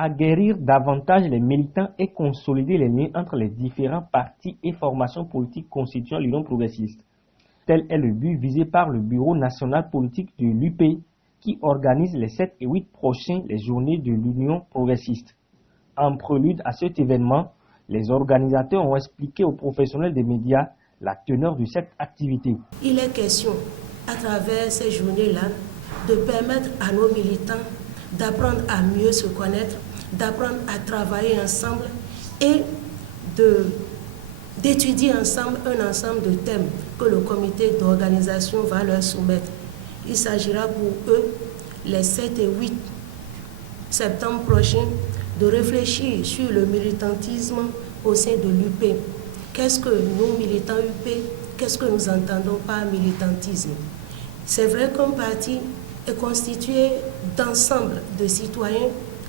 Aguerrir davantage les militants et consolider les liens entre les différents partis et formations politiques constituant l'Union progressiste. Tel est le but visé par le Bureau national politique de l'UP qui organise les 7 et 8 prochains les journées de l'Union progressiste. En prélude à cet événement, les organisateurs ont expliqué aux professionnels des médias la teneur de cette activité. Il est question, à travers ces journées-là, de permettre à nos militants d'apprendre à mieux se connaître, d'apprendre à travailler ensemble et d'étudier ensemble un ensemble de thèmes que le comité d'organisation va leur soumettre. Il s'agira pour eux, les 7 et 8 septembre prochains, de réfléchir sur le militantisme au sein de l'UP. Qu'est-ce que nous, militants UP, qu'est-ce que nous entendons par militantisme? C'est vrai qu'un parti est constitué d'ensemble de citoyens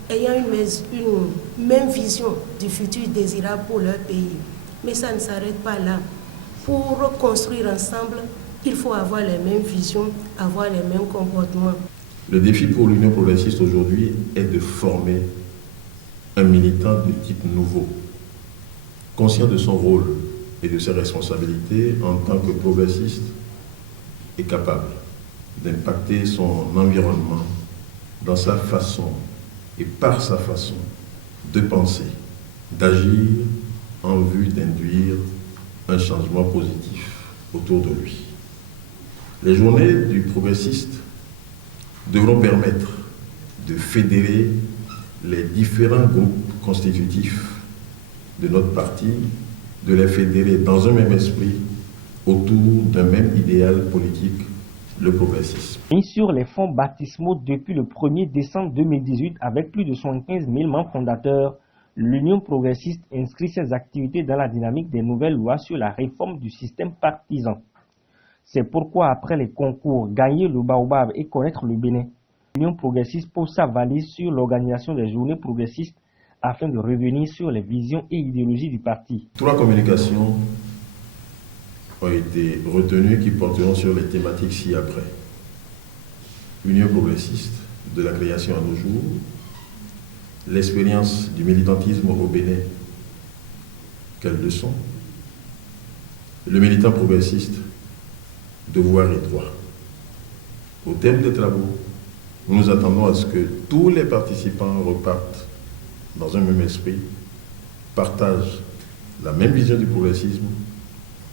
ayant une même vision du futur désirable pour leur pays. Mais ça ne s'arrête pas là. Pour construire ensemble, il faut avoir les mêmes visions, avoir les mêmes comportements. Le défi pour l'Union progressiste aujourd'hui est de former un militant de type nouveau, conscient de son rôle et de ses responsabilités en tant que progressiste et capable d'impacter son environnement dans sa façon et par sa façon de penser, d'agir en vue d'induire un changement positif autour de lui. Les journées du progressiste devront permettre de fédérer les différents groupes constitutifs de notre parti, de les fédérer dans un même esprit autour d'un même idéal politique, le progressisme. Mis sur les fonds baptismaux depuis le 1er décembre 2018 avec plus de 75 000 membres fondateurs, l'Union progressiste inscrit ses activités dans la dynamique des nouvelles lois sur la réforme du système partisan. C'est pourquoi après les concours Gagner le Baobab et Connaître le Bénin, l'Union progressiste pose sa valise sur l'organisation des journées progressistes afin de revenir sur les visions et idéologies du parti. 3 communications ont été retenues qui porteront sur les thématiques ci-après. Union progressiste, de la création à nos jours, l'expérience du militantisme au Bénin, quelle leçon? Le militant progressiste, devoir et droit. Au terme des travaux, nous nous attendons à ce que tous les participants repartent dans un même esprit, partagent la même vision du progressisme